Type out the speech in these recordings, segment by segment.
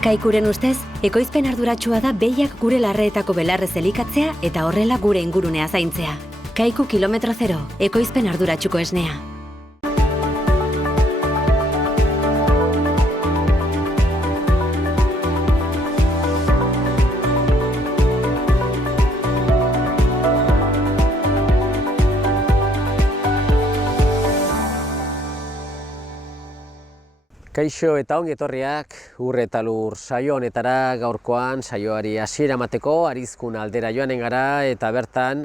Kaikuren ustez, ekoizpen arduratsua da behiak gure larreetako belarrez elikatzea eta horrela gure ingurunea zaintzea. Kaiku kilometro zero, ekoizpen arduratsuko esnea. Kaixo eta ongi etorriak Ur eta Lur saio honetara. Gaurkoan saioari hasiera emateko Arizkun aldera joanen gara eta bertan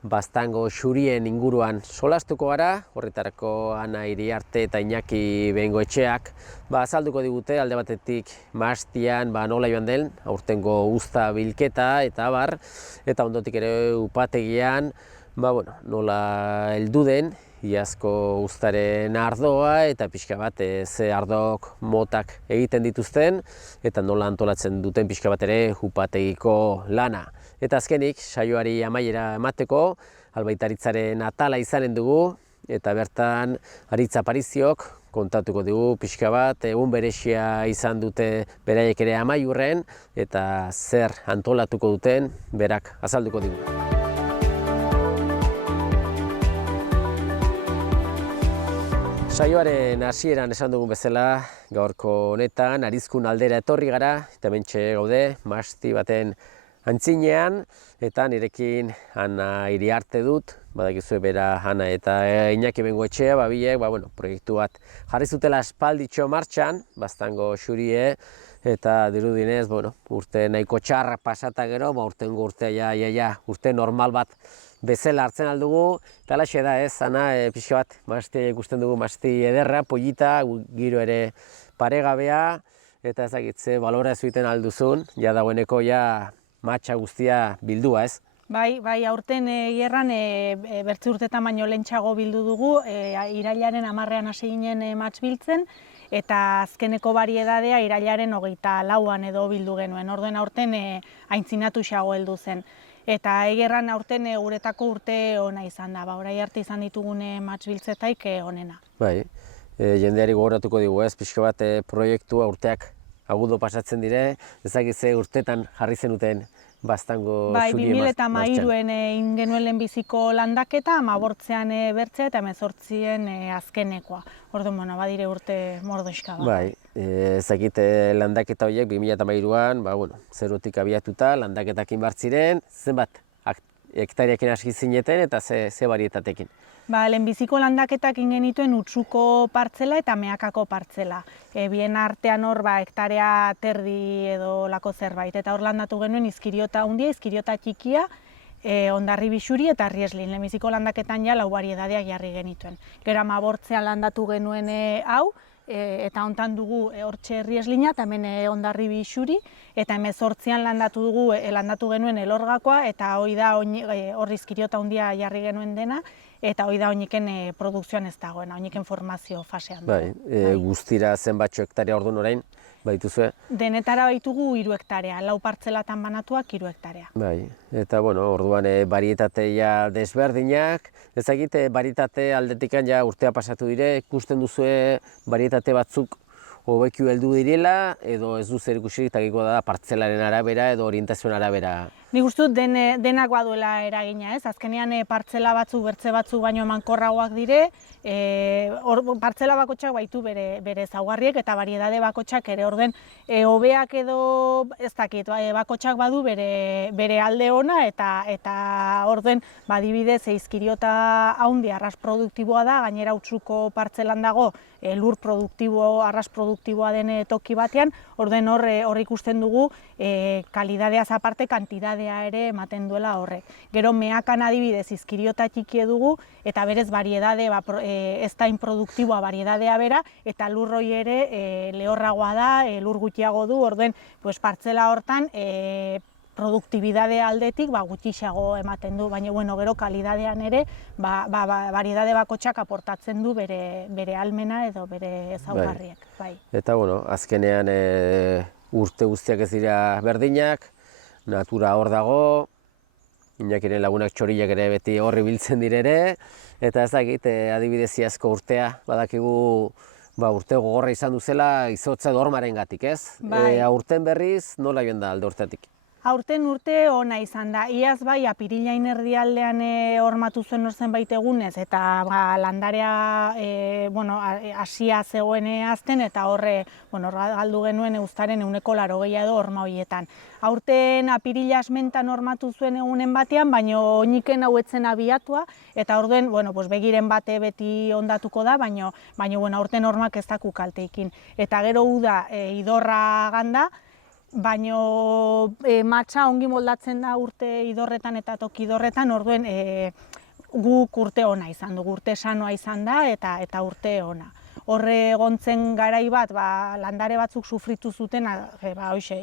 Baztango xurien inguruan solastuko gara. Horretarako Ana Iriarte eta Iñaki Bengoetxeak azalduko digute alde batetik Mahastian nola joan den aurtengo uzta bilketa eta abar, eta ondotik ere upategian nola heldu den iazko uztaren ardoa eta pixka bat ze ardok motak egiten dituzten eta nola antolatzen duten pixka bat ere upategiko lana. Eta azkenik, saioari amaiera emateko, albaitaritzaren atala izanen dugu eta bertan Aritza Apariziok kontatuko dugu pixka bat, egun berezia izan dute beraiek ere amaiurren eta zer antolatuko duten berak azalduko digu. Saioaren hasieran esan dugun bezala, gaurko honetan Arizkun aldera etorri gara, eta hementxe gaude, mahasti baten antzinean, eta nirekin Ana Iriarte dut, badakizue bera Ana eta Iñaki Bengoetxea, biek, proiektu bat jarri zutela aspalditxo martxan, Baztango xurie, eta dirudinez, urte nahiko txarra pasata gero, urtengo urtea urte normal bat bezala hartzen aldugu, eta alaxe da Ana, pixka bat, mahastia ikusten dugu, mahasti ederra, pollita, giro ere paregabea, eta ezagitze balora ez egiten alduzun, dagoeneko matxa guztia bildua, ez? Bai, aurten gerran bertze urtetan baino lehentxeago bildu dugu, irailaren 10ean hasi ginen matx biltzen, eta azkeneko bariedadea irailaren 24an edo bildu genuen, orduen aurten aintzinatuxeago heldu zen. Eta egerran aurten guretako urte ona izan da, orai arte izan ditugune matx biltzetaik onena. Bai, jendeari gogoratuko digu ez, pixka bat proiektua urteak agudo pasatzen dire, ezagitze urtetan jarri zenuten Baztango xurie martxan. Bai, 2013an egin genuen lehenbiziko landaketa, 15ean bertzea eta 18en azkenekoa. Orduan, badire urte mordoxka da. Bai, ezagite landaketa horiek 2013an, zerotik abiatuta, landaketakin bartziren, zenbat hektariakin hasi zineten eta ze barietatekin? Lehenbiziko landaketak genituen utsuko partzela eta meakako partzela. Bien artean hor hektarea terdi edo lako zerbait. Eta hor landatu genuen izkiriota handia, izkiriota txikia, Hondarribi xuri eta Rieslin. Lehenbiziko landaketan lau bariedadeak jarri genituen. Gero 15ean landatu genuen hau, eta hontan dugu hortxe Rieslina eta hemen Hondarribi xuri, eta 18ean landatu genuen elorgakoa, eta hori da hor izkiriota handia jarri genuen dena, eta hori da oiniken produkzioan ez dagoena, oiniken formazio fasean dago. Bai, guztira zenbatxo hektarea orduan orain, baituzue? Denetara baitugu 3 hektarea, 4 partzelatan banatuak 3 hektarea. Bai, eta orduan barietatea desberdinak, ezagite barietate aldetikan urtea pasatu dire, ikusten duzue barietate batzuk hobekiu heldu direla, edo ez du zer ikusirik eta da partzelaren arabera edo orientazioen arabera? Nik uste dut denak baduela eragina, ez? Azkenean partzela batzuk, bertze batzuk baino emankorragoak dire, partzela bakotxak baitu bere ezaugarriek eta bariedade bakotxak ere, orden hobeak edo ez dakit, bakotxak badu bere alde ona eta orden adibidez izkiriota haundi arras produktiboa da, gainera utsuko partzelan dago lur produktibo, arras produktiboa den toki batean, orden hor ikusten dugu kalidadeaz aparte kantidadea ere ematen duela horrek. Gero meakan adibidez izkiriota txikie dugu eta berez bariedade ez da inproduktiboa bariedadea bera eta lurroi ere lehorragoa da, lur gutxiago du, orden partzela hortan produktibidade aldetik gutxixago ematen du, baina gero kalidadean ere bariedade bakotxak aportatzen du bere almena edo bere ezaugarriek. Eta azkenean urte guztiak ez dira berdinak, natura hor dago, Iñakiren lagunak txoriak ere beti horri biltzen dire ere, eta ez dakit adibidez iazko urtea badakigu urte gogorra izan duzela izotza edo hormarengatik, ez? Bai. Aurten berriz, nola joan da alde horretatik? Aurten urte ona izan da. Iaz bai, apirilain erdialdean hormatu zuen zenbait egunez, eta landarea hasia zegoen azten, eta horre galdu genuen uztaren 80% edo horma horietan. Aurten apirila asmentan hormatu zuen egunen batean, baina oiniken hauetzen abiatua, eta orduen begiren bate beti ondatuko da, baina aurten hormak ez daku kalteikin. Eta gero uda idorra ganda, baino matxa ongi moldatzen da urte idorretan eta toki idorretan, orduen guk urte ona izan dugu, urte sanoa izan da eta urte ona. Horre egontzen garai bat, landare batzuk sufritu zuten,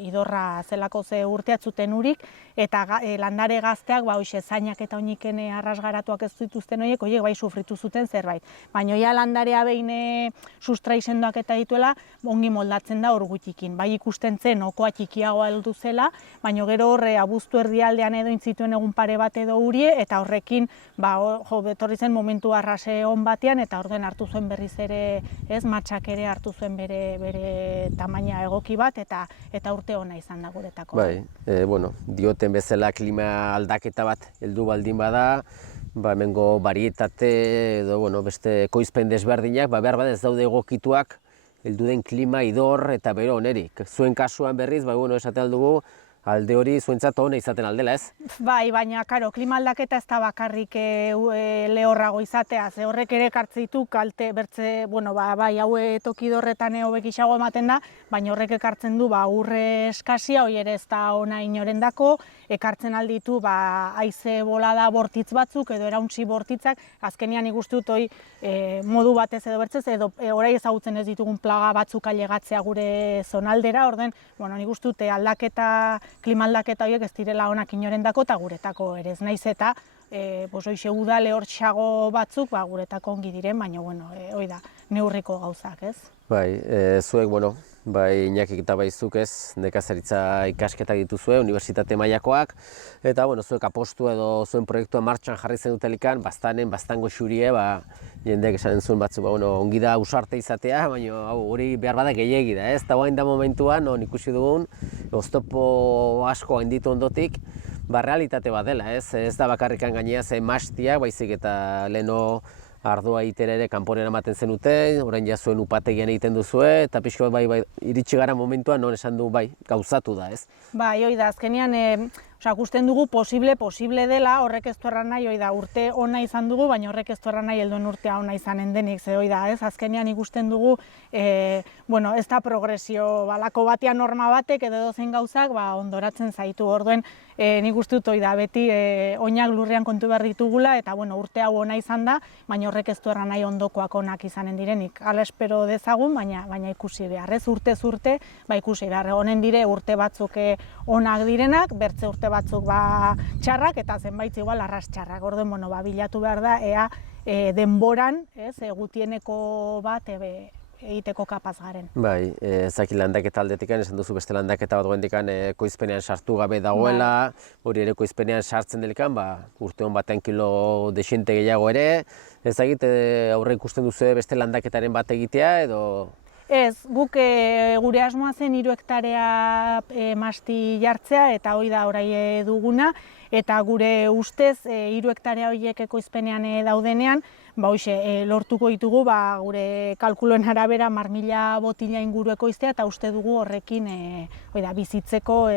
idorra zelako ze urteatzuten urik, eta landare gazteak, zainak eta oiniken arrasgaratuak ez dituzten horiek bai sufritu zuten zerbait. Baina ja landarea behin sustraisendoak eta dituela, ongi moldatzen da hor gutikin. Bai ikusten zen, okoa txikiagoa heldu zela, baina gero horre abuztu erdialdean edo intzituen egun pare bat edo urie, eta horrekin betorri zen momentu arrase on batean, eta orden hartu zuen berriz ere, matxak ere hartu zuen bere tamaina egoki bat, eta urte ona izan da guretako. Bai, dioten bezala klima aldaketa bat heldu baldin bada, hemengo barietate edo beste ekoizpen desberdinak, behar bada ez daude egokituak heldu den klima, idor eta bero onerik. Zuen kasuan berriz, esaten aldugu, alde hori zuentzat ona izaten aldela, ez? Bai, baina, klima aldaketa ez da bakarrik lehorrago izatea, ze horrek ere ekartzen ditu kalte, bertze, bai, haue tokidorretan hobekisago ematen da, baina horrek ekartzen du urre eskasia, hori ere ez da ona inorendako, ekartzen alditu haize bolada bortitz batzuk, edo erauntzi bortitzak, azkenean ikustut modu batez edo bertzez, edo orai ezagutzen ez ditugun plaga batzuk ailegatzea gure zonaldera, orden, nik ustut aldaketa, klima aldaketa horiek ez direla onak inorendako eta guretako ere ez naiz eta uda lehortxago batzuk guretako ongi diren, baina hori da, neurriko gauzak, ez? Bai, zuek, bai Iñakik eta bai zuk ez, nekazaritza ikasketak dituzue, unibertsitate mailakoak, eta zuek apostu edo zuen proiektua martxan jarri zen dutelikan, bastango xurie, jendeak esanen zuen batzu, ongi da ausarte izatea, baina hori behar bada gehiegi da, ez? Eta guain da momentuan, ikusi dugun, oztopo asko handitu ondotik, realitate bat dela, ez? Ez da bakarrikan gainea zen mastiak, baizik eta leheno ardoa itera ere kanporen ematen zenute, orain ja zuen upategian egiten duzue, eta pixko bai iritsi gara momentuan, non esan du gauzatu da, ez? Bai, hori da, azkenean, ikusten dugu posible dela, horrek ez du erran nahi, urte ona izan dugu, baina horrek ez du erran nahi helduen urtea ona izanen denik, ze hori da, ez? Azkenean ikusten dugu, ez da progresio, balako batean norma batek edo edozein gauzak, ondoratzen zaitu, orduen, nik uste dut hori da, beti oinak lurrean kontu behar ditugula, eta urte hau ona izan da, baina horrek ez du erran nahi ondokoak onak izanen direnik. Hala espero dezagun, baina ikusi behar, ez? Urtez urte, ikusi behar, honen dire urte batzuk onak direnak, bertze urte batzuk txarrak, eta zenbait igual arras txarrak. Orduan, bilatu behar da, ea denboran, gutieneko bat egiteko kapaz garen. Bai, ezaki landaketa aldetikan, esan duzu beste landaketa bat goendikan ekoizpenean sartu gabe dagoela, hori ere ekoizpenean sartzen delikan, urte hon batean kilo desente gehiago ere, ezagit aurre ikusten duzu beste landaketaren bat egitea, edo... Ez, guk gure asmoa zen 3 hektarea masti jartzea, eta hori da orai duguna, eta gure ustez 3 hektarea horiek ekoizpenean daudenean, lortuko ditugu gure kalkuloen arabera 10.000 botila inguru ekoiztea, eta uste dugu horrekin bizitzeko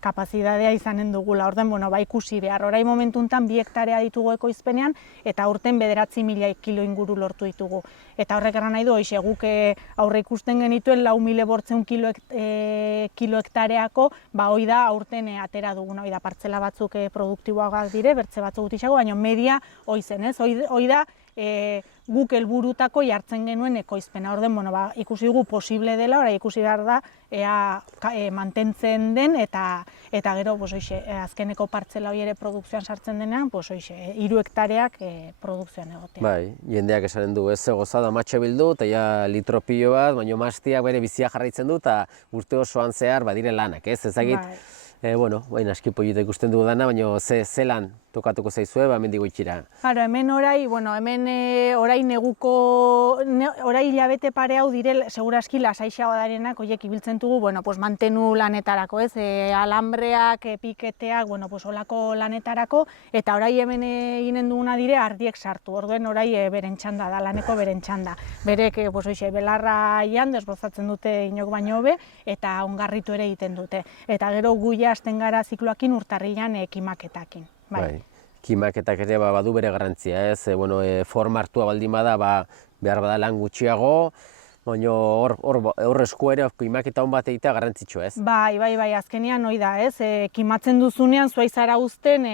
kapazitatea izanen dugula. Orden, ikusi behar, orai momentu honetan 2 hektarea ditugu ekoizpenean, eta urten 9.000 kilo inguru lortu ditugu. Eta horrek eran nahi du, guk aurre ikusten genituen 4.400 kilo hektareako, hori da aurten atera duguna, hori da partzela batzuk produktiboak dire, bertze batzuk gutixago, baina media hori zen, ez? Hori da guk helburutako jartzen genuen ekoizpena. Orden, ikusi dugu posible dela, ora ikusi behar da, ea mantentzen den, eta gero, azkeneko partzela hori ere produkzioan sartzen denean, 3 hektareak produkzioan egotea. Bai, jendeak esanen du, ez gozada matxe bildu, eta ja litro pilo bat, baina mastiak bere bizia jarraitzen du, eta urte osoan zehar badire lanak, ez? Ezagit, aski polita ikusten dugu dana, baina ze lan tokatuko zaizue, hemendik goitira. Claro, hemen orain orai hilabete pare hau dire, seguraski lasaixagoa darenak, horiek ibiltzen dugu, mantenu lanetarako, ez? Alambreak, piketeak, olako lanetarako, eta orai hemen eginen duguna dire ardiek sartu, orduen orai beren txanda da, laneko beren txanda. Berek, belarra ian, desbrozatzen dute inok baino hobe, eta ongarritu ere egiten dute. Eta gero guia hasten gara zikloakin urtarrilan kimaketakin. Bai. Kimaketak ere badu bere garrantzia, ez? Forma hartua baldin bada, behar bada lan gutxiago, baina hor esku ere kimaketa hon bat egitea garrantzitsua, ez? Bai, azkenean hoi da, ez? Kimatzen duzunean, zua izara uzten,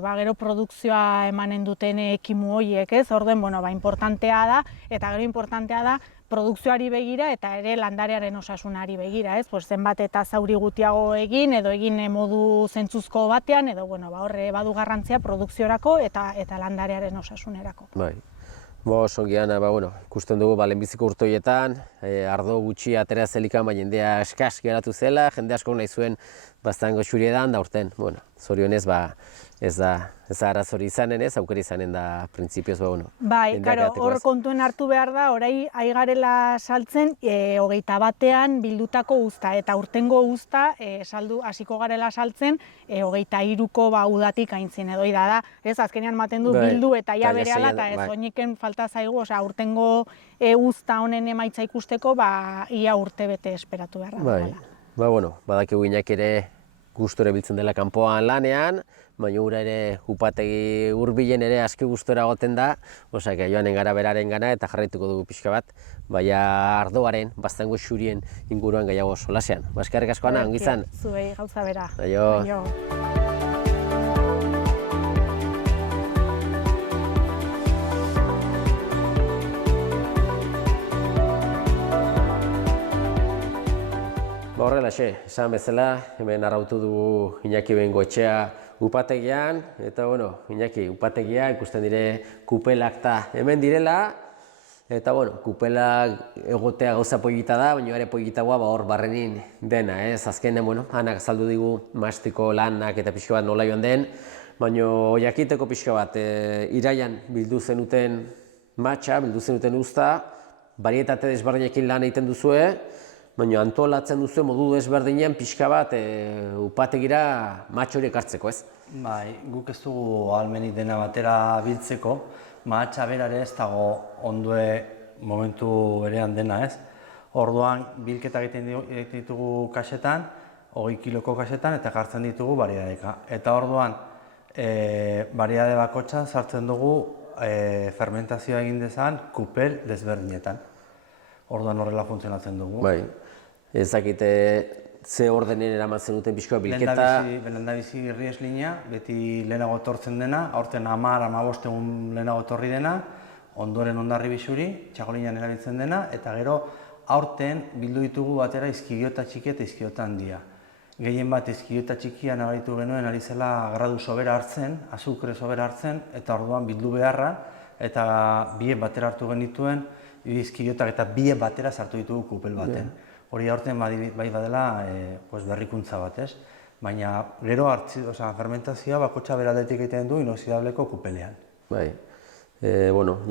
gero produkzioa emanen duten kimu horiek, ez? Orden, importantea da, eta gero importantea da, produkzioari begira eta ere landarearen osasunari begira, ez? Zenbat eta zauri gutiago egin, edo egin modu zentzuzko batean, edo horre badu garrantzia produkziorako eta landarearen osasunerako. Bai. Ongian, ikusten dugu, lehenbiziko urtoietan, ardo gutxi atera zelikan, baina jendea eskas geratu zela, jende asko nahi zuen baztango xurietan, da urten, zorionez, ez da arazori izanen ez, aukera izanen da printzipioz, Bai, hor kontuen hartu behar da, orai aigarela saltzen, 21ean bildutako uzta, eta urtengo uzta saldu hasiko garela saltzen, 23ko udatik aintzin edo da, ez, azkenean maten du bildu eta ia berehala, eta ez oiniken falta zaigu, urtengo uzta honen emaitza ikusteko, ia urte bete esperatu behar da. Badakigu Iñaki ere gustora biltzen dela kanpoan lanean, baina ura ere upategi hurbilen ere aski gustora egoten da, joanen gara beraren gana eta jarraituko dugu pixka bat, baina ardoaren, baztango xurien inguruan gehiago solasean. Eskerrik asko, Ana, ongi izan. Zuei, gauza bera. Aio. Horrelaxe, esan bezala, hemen arrautu dugu Iñaki Bengoetxea upategian, eta Iñaki, upategia ikusten dire kupelak hemen direla, eta kupelak egotea gauza pollita da, baina ere pollitagoa hor barrenin dena, ez? Azkenean, Anak azaldu digu mastiko lanak eta pixka bat nola joan den, baina jakiteko pixka bat, iraian bildu zenuten matxa, bildu zenuten uzta, barietate desberdinekin lan egiten duzue, baina antolatzen duzu modu desberdinean pixka bat upategira matxa horiek hartzeko, ez? Bai, guk ez dugu ahalmenik dena batera biltzeko, matxa berare ez dago ondue momentu berean dena, ez? Orduan, bilketa egiten ditugu kasetan, 20 kiloko kasetan, eta jartzen ditugu bariadeka. Eta orduan, bariade bakotxan sartzen dugu fermentazioa egin dezan kupel desberdinetan. Orduan horrela funtzionatzen dugu. Bai. Ez dakite ze ordenen eraman zenuten pixkoa bilketa. Lehendabizi Rieslina, beti lehenago etortzen dena, aurten 10-15 egun lehenago etorri dena, ondoren Hondarri Bisuri, txakolinan erabiltzen dena, eta gero aurten bildu ditugu batera izkigiota txiki eta izkigiota handia. Gehien bat izkigiota txikia nabaritu genuen ari zela gradu sobera hartzen, azukre sobera hartzen, eta orduan bildu beharra, eta biek batera hartu genituen, izkigiotak eta biek batera sartu ditugu kupel baten. Hori aurten bai badela berrikuntza bat, ez? Baina gero fermentazioa bakotxa beraldetik egiten du inoxidableko kupelean. Bai,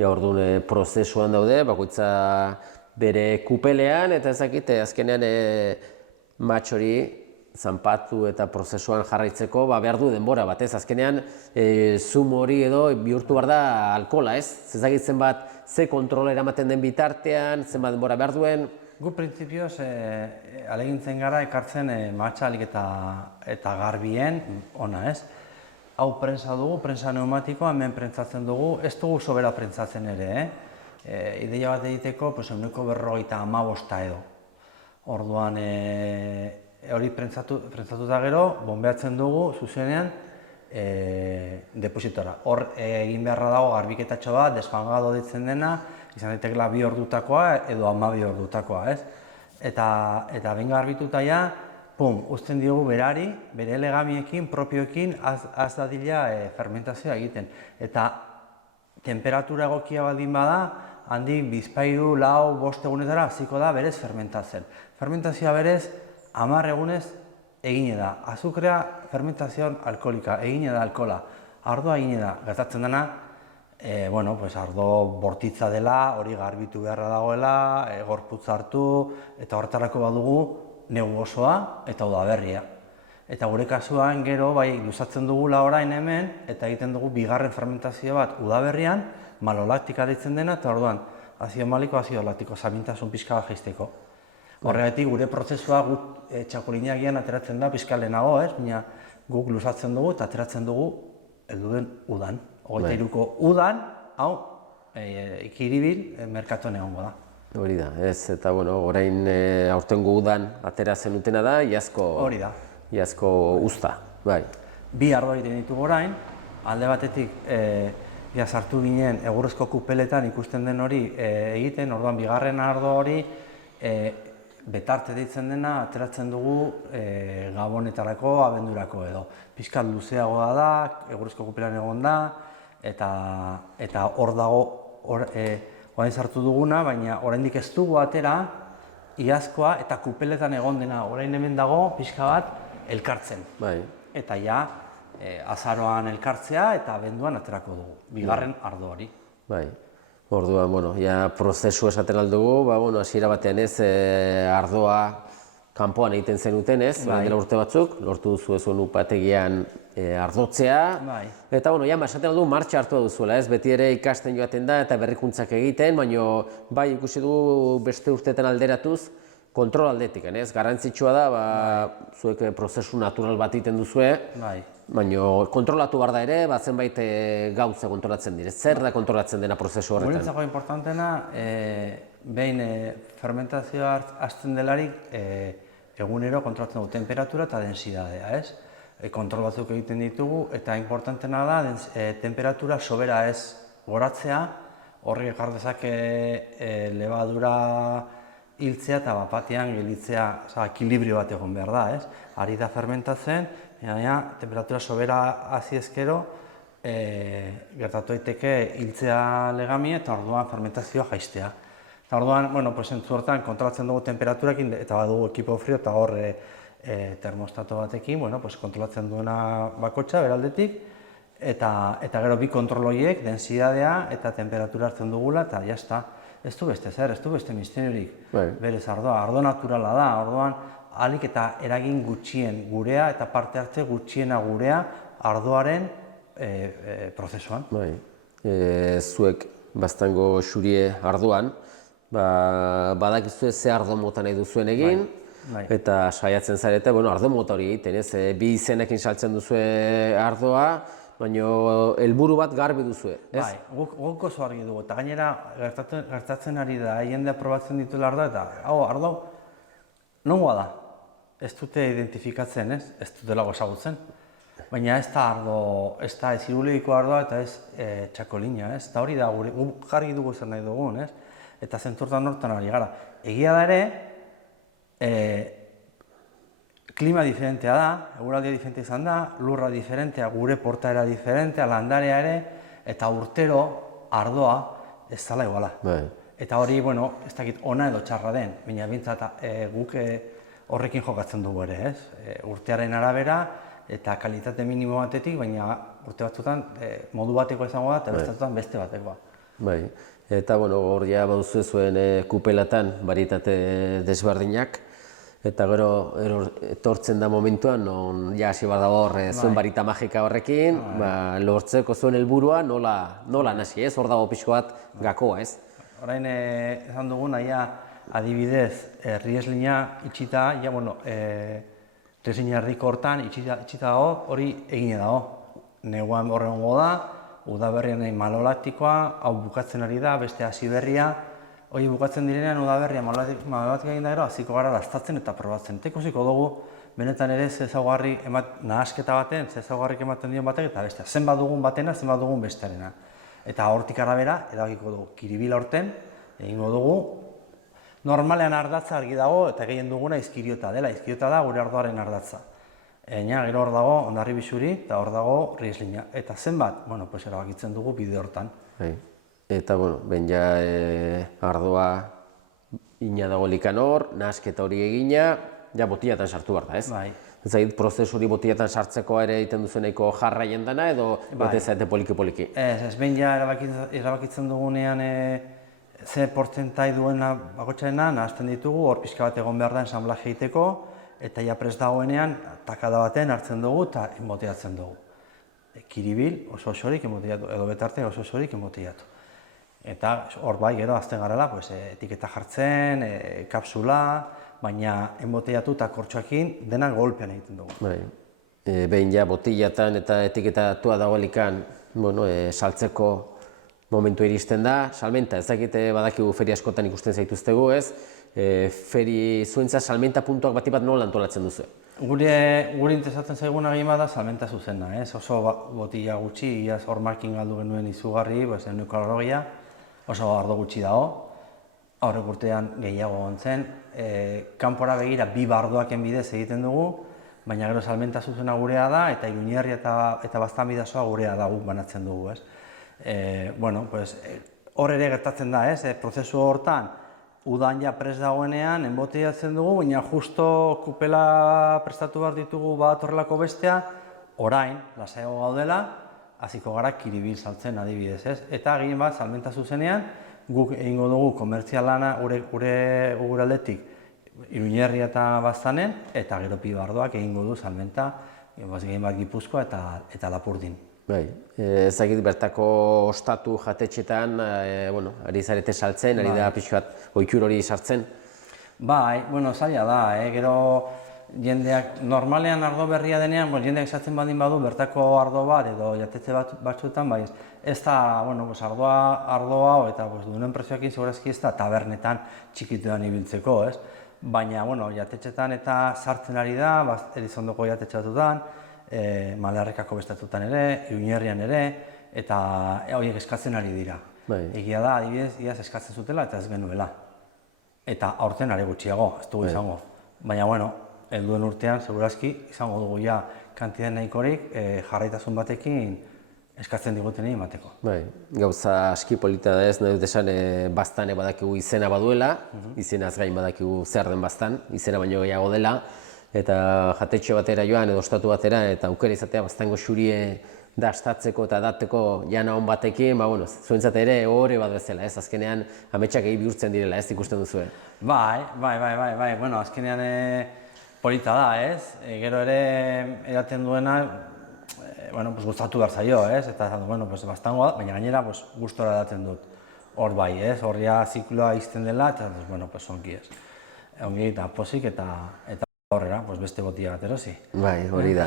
orduan prozesuan daude, bakoitza bere kupelean, eta ez dakite azkenean matx hori zanpatu eta prozesuan jarraitzeko behar du denbora bat, ez? Azkenean zumo hori edo bihurtu behar da alkohola, ez? Zezagitzen bat ze kontrola eramaten den bitartean, zenbat denbora behar duen? Gu printzipioz alegintzen gara ekartzen matxa alik eta garbien ona, ez? Hau prensa dugu, prensa neumatikoa, hemen prentsatzen dugu, ez dugu sobera prentsatzen ere, ideia bat egiteko, euneko 55 edo. Orduan, hori prentsatuta gero, bonbeatzen dugu, zuzenean, depositora. Hor egin beharra dago garbiketatxo bat, desfangado ditzen dena, izan daitekela 2 ordutakoa edo 12 ordutakoa, ez? Eta behin garbituta ja, uzten diogu berari, bere legamiekin, propioekin, az dadila fermentazioa egiten. Eta temperatura egokia baldin bada, handik 2, 4, 5 egunetara hasiko da berez fermentatzen. Fermentazioa berez 10 egunez egine da. Azukrea fermentazioan alkoholika, egine da alkohola. Ardoa egine da, gertatzen dena, bueno, pues ardo bortitza dela, hori garbitu beharra dagoela, gorputz hartu, eta horretarako badugu negu osoa eta udaberria. Eta gure kasuan gero, bai, luzatzen dugula orain hemen, eta egiten dugu bigarren fermentazio bat udaberrian, malolaktika deitzen dena, eta orduan, azido maliko, azido laktiko, samintasun pixka bat jaisteko. Horregatik gure prozesua guk txakolinagian ateratzen da pixka lehenago, baina guk luzatzen dugu eta ateratzen dugu helduden udan. 23ko udan, hau, ikiribil, merkatuan egongo da. Hori da, ez, eta bueno, orain aurtengo udan atera zenutena da, iazko uzta, bai. Bi ardo egiten ditugu orain, alde batetik sartu ginen egurrezko kupeletan ikusten den hori egiten, orduan bigarren ardo hori betarte deitzen dena ateratzen dugu gabonetarako, abendurako edo. Pixkat luzeagoa da, egurrezko kupelan egon da, eta hor dago orain sartu duguna, baina oraindik ez dugu atera iazkoa eta kupeletan egon dena orain hemen dago pixka bat elkartzen. Bai. Eta ja azaroan elkartzea eta abenduan aterako dugu, bigarren ardo hori. Bai. Orduan, bueno, ja prozesu esaten aldugu, bueno, hasiera batean ez ardoa kanpoan egiten zenuten ez, dela urte batzuk, lortu duzu zuen upategian ardotzea. Eta, bueno, ja, esaten aldugu martxa hartu duzuela ez, beti ere ikasten joaten da eta berrikuntzak egiten, baina bai ikusi dugu beste urteetan alderatuz, kontrol aldetik, ez? Garrantzitsua da, zuek prozesu natural bat egiten duzue, baina kontrolatu behar da ere, zenbait gauza kontrolatzen dire. Zer da kontrolatzen dena prozesu horretan? Guretzako importantena, behin fermentazioa hasten delarik, egunero kontrolatzen dugu temperatura eta densidadea, ez? Kontrol batzuk egiten ditugu, eta importantena da, temperatura sobera ez goratzea, horrek ekar dezake lebadura hiltzea eta bapatean gelditzea, ekilibrio bat egon behar da, ez? Ari da fermentatzen, temperatura sobera hasi ezkero, gertatu daiteke hiltzea legamia eta orduan fermentazioa jaistea. Eta orduan, zentzu horretan kontrolatzen dugu temperaturakin eta badugu ekipo frio eta hor termostato batekin, kontrolatzen duena bakotxa beraldetik, eta gero bi kontrol horiek, densidadea eta temperatura hartzen dugula eta jazta. Ez du beste zer, ez du beste misteriorik berez ardoa. Ardo naturala da, orduan ahalik eta eragin gutxien gurea eta parte hartze gutxiena gurea ardoaren prozesuan. Zuek baztango xurie ardoan, badakizue ze ardo mota nahi duzuen egin, eta saiatzen zarete, ardo mota hori egiten, ez? Bi izenekin saltzen duzue ardoa, baina helburu bat garbi duzue, ez? Bai, guk oso argi dugu, eta gainera gertatzen ari da, jendea probatzen dituela ardoa, eta ardo nongoa da? Ez dute identifikatzen, ez? Ez dutela ezagutzen. Baina ez da ardo, ez da ez irulegiko ardoa eta ez txakolina, ez? Eta hori da, guk jarri dugu zer nahi dugun, ez? Eta zenturtan hortan ari gara. Egia da ere, klima diferentea da, eguraldia diferentea izan da, lurra diferentea, gure portaera diferentea, landarea ere, eta urtero ardoa ez dela iguala. Eta hori, ez dakit ona edo txarra den, baina bintzat guk horrekin jokatzen dugu ere, ez? Urtearen arabera eta kalitate minimo batetik, baina urte batzutan modu bateko izango da eta beste batzutan beste batekoa. Bai, eta hor ja baduzu zuen kupelatan barietate desberdinak, eta gero etortzen da momentuan, non ja hasi bat dago zuen barita magika horrekin, lortzeko zuen helburua nola nasi, ez? Hor dago pixko bat gakoa, ez? Orain esan dugu naia adibidez Rieslina itxita, Rieslina herriko hortan itxita dago, hori egine dago. Neguan horrengo da, udaberrian malolaktikoa, hau bukatzen ari da, beste hasi berria. Hori bukatzen direnean udaberria malolaktikoa egin da gero, hasiko gara daztatzen eta probatzen. Eta ikusiko dugu, benetan ere ezaugarri nahasketa baten, ezaugarrik ematen dion batek, eta beste, zenbat dugun batena, zenbat dugun bestearena. Eta hortik arabera, edagiko dugu, kiribila horten, egingo dugu, normalean ardatza argi dago eta gehien duguna izkiriota dela, izkiriota da gure ardoaren ardatza. Gero hor dago Hondarribia Xuri eta hor dago Rieslina. Eta zenbat? Erabakitzen dugu bide hortan. Eta, ben ja ardoa ina dago likan hor, nahasketa hori egina, ja botillatan sartu behar da, ez? Bai. Ez dakit, prozesu hori botillatan sartzeko ere egiten duzu nahiko jarra jendana edo bete zaite poliki-poliki? Ez behin ja erabakitzen dugunean ze portzentai duena bakoitzarena nahazten ditugu, hor pixka bat egon behar da ensamblaje egiteko, eta ja prest dagoenean takada baten hartzen dugu eta enboteatzen dugu. Kiribil oso osorik enboteatu, edo betarte oso osorik enboteatu. Eta hor bai, gero azten garela, etiketa jartzen, kapsula, baina enboteatu eta kortxoekin dena golpean egiten dugu. Bai. Behin ja botillatan eta etiketatua dagoelikan saltzeko momentu iristen da, salmenta, ez dakite badakigu feri askotan ikusten zaituztegu, ez? Zuentza salmenta puntuak bat nola antolatzen duzu? Gure interesatzen zaiguna gehien da salmenta zuzena, ez? Oso botilla gutxi, iaz hor markin galdu genuen izugarri, ehuneko 80, oso ardo gutxi dago. Aurrek urtean gehiago gontzen, kanpora begira 2 bardoaken bidez egiten dugu, baina gero salmenta zuzena gurea da, eta Iruñerri eta Baztanbidasoa gurea da guk banatzen dugu, ez? Hor ere gertatzen da, ez? Prozesu hortan, udan ja prest dagoenean, enboteatzen dugu, baina justo kupela prestatu behar ditugu bat horrelako bestea, orain, lasaiago gaudela, hasiko gara kiribil saltzen adibidez, ez? Eta gehien bat, salmenta zuzenean, guk egingo dugu komertzial lana gure aldetik Iruñerri eta Baztanen, eta gero pibardoak egingo du salmenta, gehien bat Gipuzkoa eta Lapurdin. Bai, ezagit bertako ostatu jatetxetan, ari zarete saltzen, ari da pixka bat ohitur hori sartzen? Bai, zaila da, gero jendeak, normalean ardo berria denean, jendeak esatzen baldin badu bertako ardo bat edo jatetxe batzuetan, bai, ez da, ardoa eta duen prezioakin segurazki ez da tabernetan txikituan ibiltzeko, ez? Baina, jatetxetan eta sartzen ari da, Elizondoko jatetxe batutan, Malarrekako bestatutan ere, Iruñerrian ere, eta horiek eskatzen ari dira. Egia da, adibidez, iaz eskatzen zutela eta ez genuela. Eta aurten are gutxiago, ez dugu izango. Baina, helduen urtean, segurazki, izango dugu ja kantidad nahikorik jarraitasun batekin eskatzen diguten egin bateko. Gauza aski polita da ez, nahi dut esan Baztane badakigu izena baduela, izenaz gain badakigu zer den Baztan, izena baino gehiago dela, eta jatetxe batera joan edo ostatu batera eta aukera izatea Baztango xurie dastatzeko eta dateko jana hon batekin, zuentzat ere ohore bat bezala, ez? Azkenean ametsak egi bihurtzen direla, ez ikusten duzue? Bai, azkenean polita da, ez? Gero ere edaten duena, gustatu behar zaio, ez? Eta Baztangoa da, baina gainera gustora edaten dut. Hor bai, ez? Hor ja zikloa izten dela, eta ongi, ez? Ongi eta posik eta horrera, beste botila bat erosi. Bai, hori da.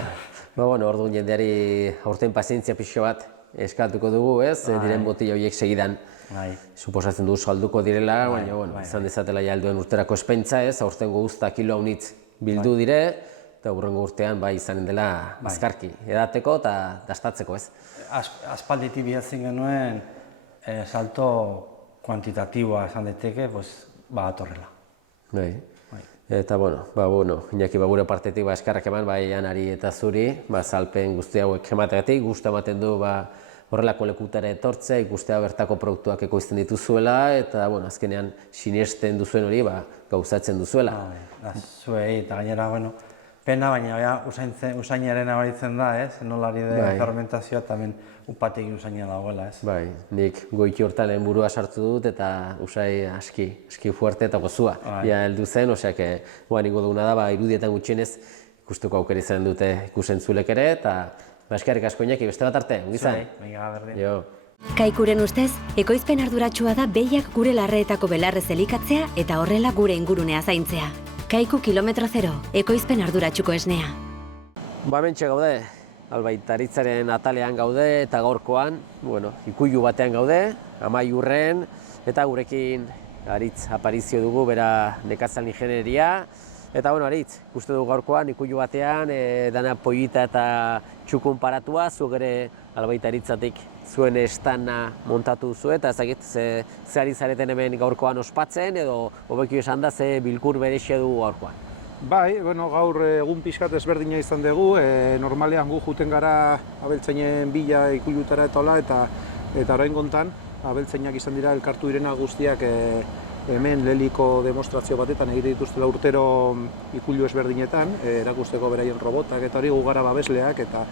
Orduan jendeari aurten pazientzia pixo bat eskatuko dugu, ez? Diren botila horiek segidan suposatzen du salduko direla, baina izan dezatela ja helduen urterako espentsa, ez? Aurtengo uzta kilo haunitz bildu dire, eta hurrengo urtean izanen dela azkarki edateko eta dastatzeko, ez? Aspalditik bilatzen genuen salto kuantitatiboa esan daiteke, atorrela. Eta, Iñaki, gure partetik eskarrak eman, Janari eta zuri, salpen guzti hauek emategatik, gustu ematen du horrelako lekutara etortzea, ikustea bertako produktuak ekoizten dituzuela, eta, azkenean, sinesten duzuen hori, gauzatzen duzuela. Zuei, eta gainera, pena, baina usainaren abaritzen da, ez? Nolari de fermentazioa eta upatekin usaina dagoela, ez? Bai, nik goiti hortan burua sartu dut eta usai aski fuerte eta gozua. Ja, heldu zen, oseak, ingo duguna da, irudietan gutxienez ikusteko aukera izan dute ikusentzulek ere, eta eskerrik asko Iñaki, beste bat arte, ongi izan? Venga, berdin. Kaikuren ustez, ekoizpen arduratsua da behiak gure larreetako belarrez elikatzea eta horrela gure ingurunea zaintzea. Kaiku kilometro zero, ekoizpen arduratsuko esnea. Hementxe gaude, Albaitaritzaren atalean gaude eta gaurkoan, ikuilu batean gaude, Amaiurren, eta gurekin Aritz aparizio dugu, bera nekazal ingenieria. Eta, Aritz, ikuste dugu gaurkoan, ikuilu batean, dana pollita eta txukun paratua, zu ere Albaitaritzatik zuen estana montatu duzu, eta ezagit, ze ari zareten hemen gaurkoan ospatzen, edo hobeki esan da, ze bilkur berexia dugu gaurkoan. Bai, gaur egun pixkat ezberdina izan dugu, normalean gu juten gara abeltzainen bila ikuilutara eta hola, eta orain gontan abeltzainak izan dira elkartu direna guztiak hemen leliko demostrazio batetan egite dituztela urtero ikullu ezberdinetan, erakusteko beraien robotak eta hori gu gara babesleak eta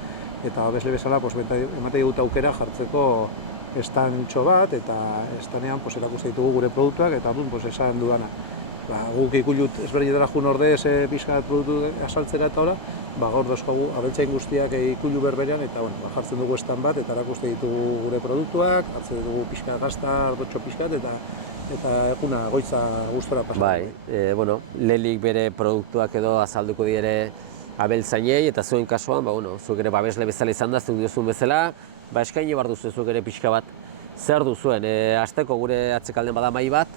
babesle bezala emate dut aukera jartzeko estantxo bat eta estanean erakuste ditugu gure produktuak eta esan dudana. Guk ikullu ezberdinetara jun ordez pixka bat produktu asaltzera eta hola, gaur dauzkagu abeltzain guztiak ikullu berberean eta jartzen dugu estan bat eta erakuste ditugu gure produktuak, hartzen dugu pixka gazta, ardotxo pixkat eta eguna goitza gustora pasatzen. Bai, Lelik bere produktuak edo azalduko dire abeltzainei eta zuen kasuan, zuek ere babesle bezala izan da, zuk diozun bezala, eskaini behar duzu zuek ere pixka bat zer duzuen. Hasteko gure atzekalden bada mahai bat,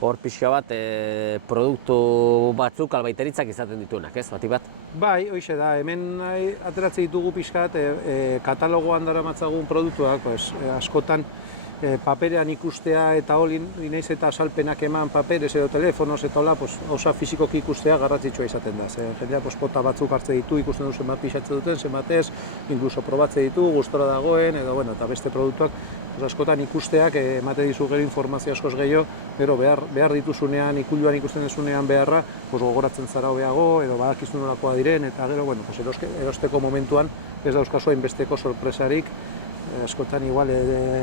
hor pixka bat produktu batzuk albaitaritzak izaten dituenak, ez, bati bat? Bai, hoxe da, hemen ateratzen ditugu pixka bat katalogoan daramatzagun produktuak, askotan paperean ikustea eta hori naiz eta asalpenak eman paperez edo telefonoz eta hola, osa fizikoki ikustea garrantzitsua izaten da. Jendea pota batzuk hartze ditu, ikusten du zenbat pixatzen duten, zenbat ez, inkluso probatze ditu, gustora dagoen, edo eta beste produktuak, askotan ikusteak emate dizu gero informazio askoz gehiago, gero behar dituzunean, ikulluan ikusten dezunean beharra, gogoratzen zara hobeago, edo badakizu nolakoa diren, eta gero, erosteko momentuan ez dauzkazu hainbesteko sorpresarik, askotan igual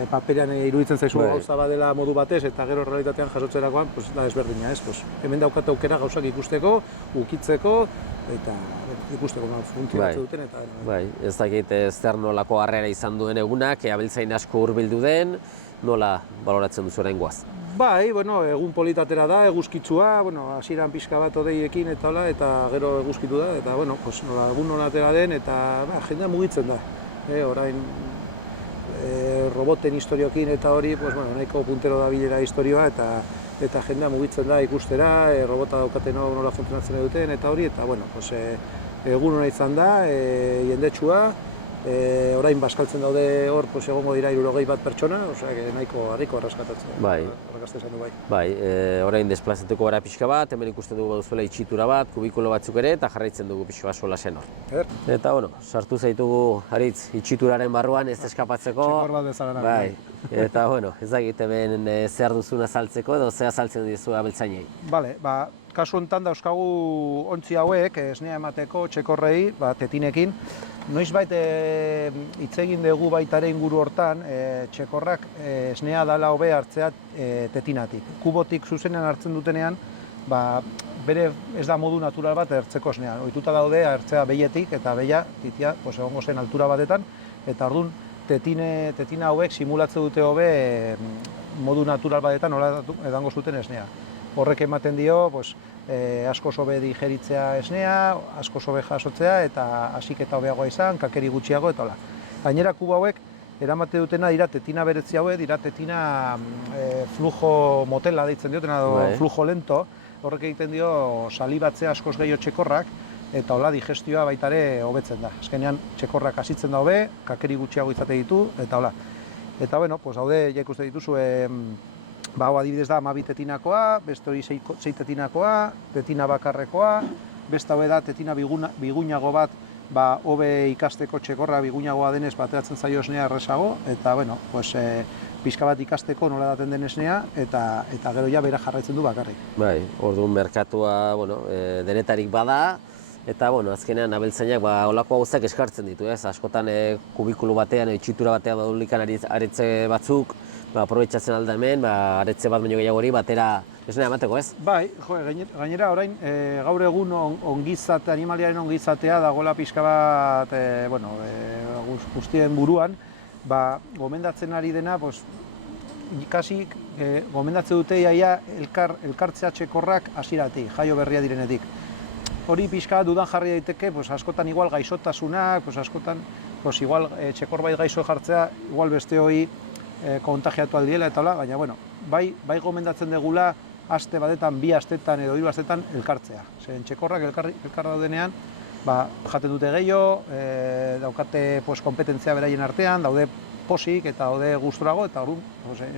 paperean iruditzen zaizu gauza badela modu batez eta gero realitatean jasotzerakoan da ezberdina, ez? Hemen daukat aukera gauzak ikusteko, ukitzeko eta ikusteko funtzionatzen duten eta... Bai, ez dakit zer nolako harrera izan duen egunak, abeltzain asko hurbildu den, nola baloratzen duzu oraingoaz? Bai, egun politatera da, eguzkitsua, hasieran pixka bat odeiekin eta hola, eta gero eguzkitu da, eta egun nolatera den eta jendea mugitzen da. Orain roboten historiokin eta hori, nahiko puntero da bilera historioa eta jendea mugitzen da ikustera, robota daukaten nola funtzionatzen duten eta hori, eta egun hona izan da, jendetsua, orain bazkaltzen daude hor, egongo dira 61 pertsona, nahiko harriko arraskatatzen. Bai, orain desplazatuko gara pixka bat, hemen ikusten dugu duzuela itxitura bat, kubikulo batzuk ere, eta jarraitzen dugu pixka bat solasen hor. Eta, sartu zaitugu haritz itxituraren barruan ez eskapatzeko. Txekor bat bezala. Bai, eta, ez dakit hemen zer duzun azaltzeko edo zer azaltzen dizu abeltzainei. Bale, kasu honetan dauzkagu ontzi hauek, esnea emateko txekorrei, tetinekin. Noizbait hitz egin dugu baitare inguru hortan, txekorrak esnea dala hobe hartzea tetinatik. Kubotik zuzenean hartzen dutenean, bere ez da modu natural bat hartzeko esnea. Ohituta daude hartzea behietik eta behia titia egongo zen altura batetan, eta orduan tetina hauek simulatzen dute hobe modu natural batetan nola edango zuten esnea. Horrek ematen dio, asko hobe digeritzea esnea, asko hobe jasotzea eta hasiketa hobeagoa izan, kakeri gutxiago eta hola. Gainera kubo hauek eramate dutena dira tetina beretzi hauek, dira tetina flujo motela deitzen diotena edo flujo lento, horrek egiten dio salibatzea askoz gehiago txekorrak eta hola digestioa baitare hobetzen da. Azkenean txekorrak hasitzen da hobe, kakeri gutxiago izate ditu eta hola. Eta haude ja ikuste dituzu hau adibidez da 12 tetinakoa, beste hori 6 tetinakoa, tetina bakarrekoa, beste hau da tetina biguinago bat, hobe ikasteko txekorra biguinagoa denez bateratzen zaio esnea errezago, eta pixka bat ikasteko nola daten den esnea, eta gero ja bera jarraitzen du bakarrik. Bai, orduan merkatua denetarik bada, eta azkenean abeltzainak holako gauzak eskartzen ditu, ez? Askotan kubikulu batean, itxitura batean badulikan aretze batzuk, aprobetxatzen alda hemen, aretze bat baino gehiago hori batera esnea emateko, ez? Bai, gainera orain gaur egun animaliaren ongizatea dagoela pixka bat guztien buruan, gomendatzen ari dena, ikasi gomendatzen dute iaia elkartzea txekorrak hasieratik, jaio berria direnetik. Hori pixka dudan jarri daiteke, askotan igual gaixotasunak, askotan igual txekor bait gaixo jartzea, igual beste hori kontagiatu aldiela eta hola, baina bai gomendatzen degula aste batetan, 2 astetan edo 3 astetan elkartzea. Zeren txekorrak elkar daudenean, jaten dute gehiago, daukate kompetentzia beraien artean, daude posik eta daude gusturago, eta orduan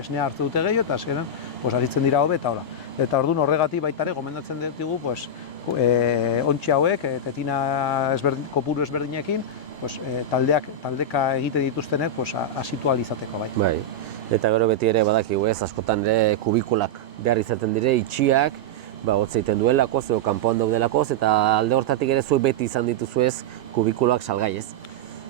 esnea hartu dute gehiago, eta azkenan aritzen dira hobe eta hola. Eta orduan horregatik baita ere gomendatzen ditugu ontzi hauek, tetina kopuru ezberdinekin, taldeka egiten dituztenek asitu ahal izateko bai. Bai. Eta gero beti ere badakigu ez, askotan ere kubikulak behar izaten dire, itxiak, hotza egiten duelakoz edo kanpoan daudelakoz, eta alde hortatik ere zuek beti izan dituzuez kubikuloak salgai ez?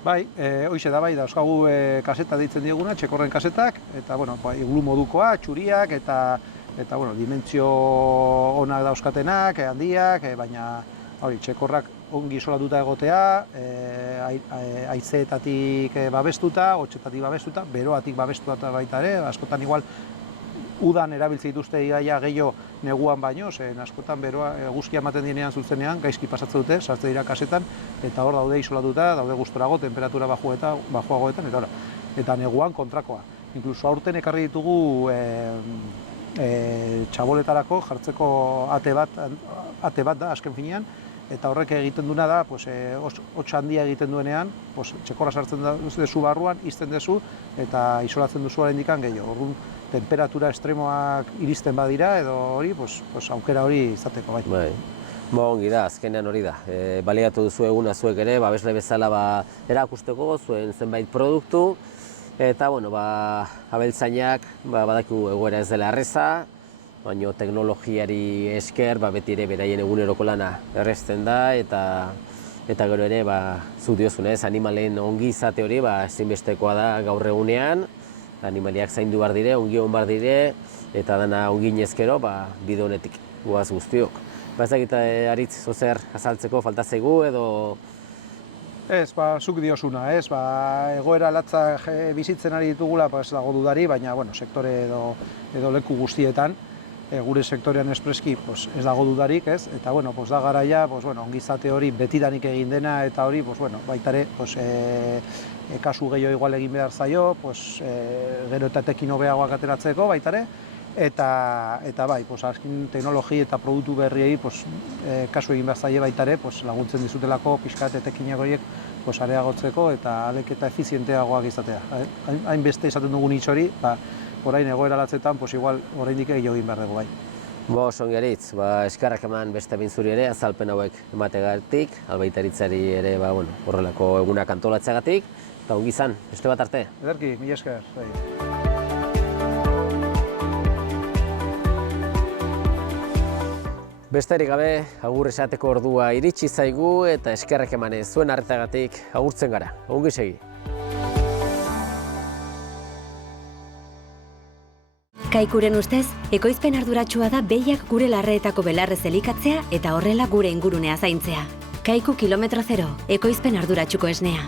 Bai, hoize da bai, dauzkagu kaseta deitzen dieguna, txekorren kasetak, eta iglu modukoa, txuriak, eta dimentsio onak dauzkatenak, handiak, baina txekorrak ongi isolatuta egotea, haizeetatik babestuta, hotzetatik babestuta, beroatik babestuta baita ere, askotan igual udan erabiltzen dituzte iaia gehiago neguan baino, askotan beroa eguzkia ematen dienean zuzenean, gaizki pasatzen dute, sartzen dira kasetan, eta hor daude isolatuta, daude gustorago, temperatura bajoagoetan, eta neguan kontrakoa. Inkluso aurten ekarri ditugu txaboletarako jartzeko ate bat da, azken finean, eta horrek egiten duena da, hotz handia egiten duenean, txekorra sartzen duzu barruan, izten duzu, eta isolatzen duzu oraindikan gehiago. Orduan, temperatura estremoak iristen badira, edo hori, aukera hori izateko bai. Bai. Ongi da, azkenean hori da. Baliatu duzu eguna zuek ere, babesle bezala erakusteko zuen zenbait produktu, eta abeltzainak badakigu egoera ez dela erreza, baina teknologiari esker beti ere beraien eguneroko lana errezten da, eta gero ere, zu diozunez, animalen ongi izate hori ezinbestekoa da gaur egunean, animaliak zaindu behar dire, ongi hon behar dire, eta dana ongi inezkero, bide honetik guaz guztiok. Ez dakit Aritz, zozer azaltzeko falta zaigu edo... Ez, zuk diozuna, ez, egoera latzak bizitzen ari ditugula, ez dago dudari, baina, sektore edo leku guztietan, gure sektorean espreski ez dago dudarik, ez, eta, da garaia, ongizate hori betidanik egin dena, eta hori, baita ere, kasu gehiago igual egin behar zaio, gero eta etekin hobeagoak ateratzeko, baita ere, eta bai, azken teknologi eta produktu berriei kasu egin behar zaie baita ere, laguntzen dizutelako pixkat etekinak horiek areagotzeko eta ahalik eta efizienteagoak izatea. Hainbeste izaten dugun hitz hori, orain egoera latzetan, igual oraindik egin behar dugu bai. Ongi Aritz, eskerrak eman beste bintzuri ere, azalpen hauek emategatik, albaitaritzari ere horrelako egunak antolatzeagatik, eta ongi izan, beste bat arte. Ederki, mila esker. Besterik gabe, agur esateko ordua iritsi zaigu eta eskerrak emanez zuen arretagatik agurtzen gara. Ongi segi. Kaikuren ustez, ekoizpen arduratsua da behiak gure larreetako belarrez elikatzea eta horrela gure ingurunea zaintzea. Kaiku kilometro zero, ekoizpen arduratsuko esnea.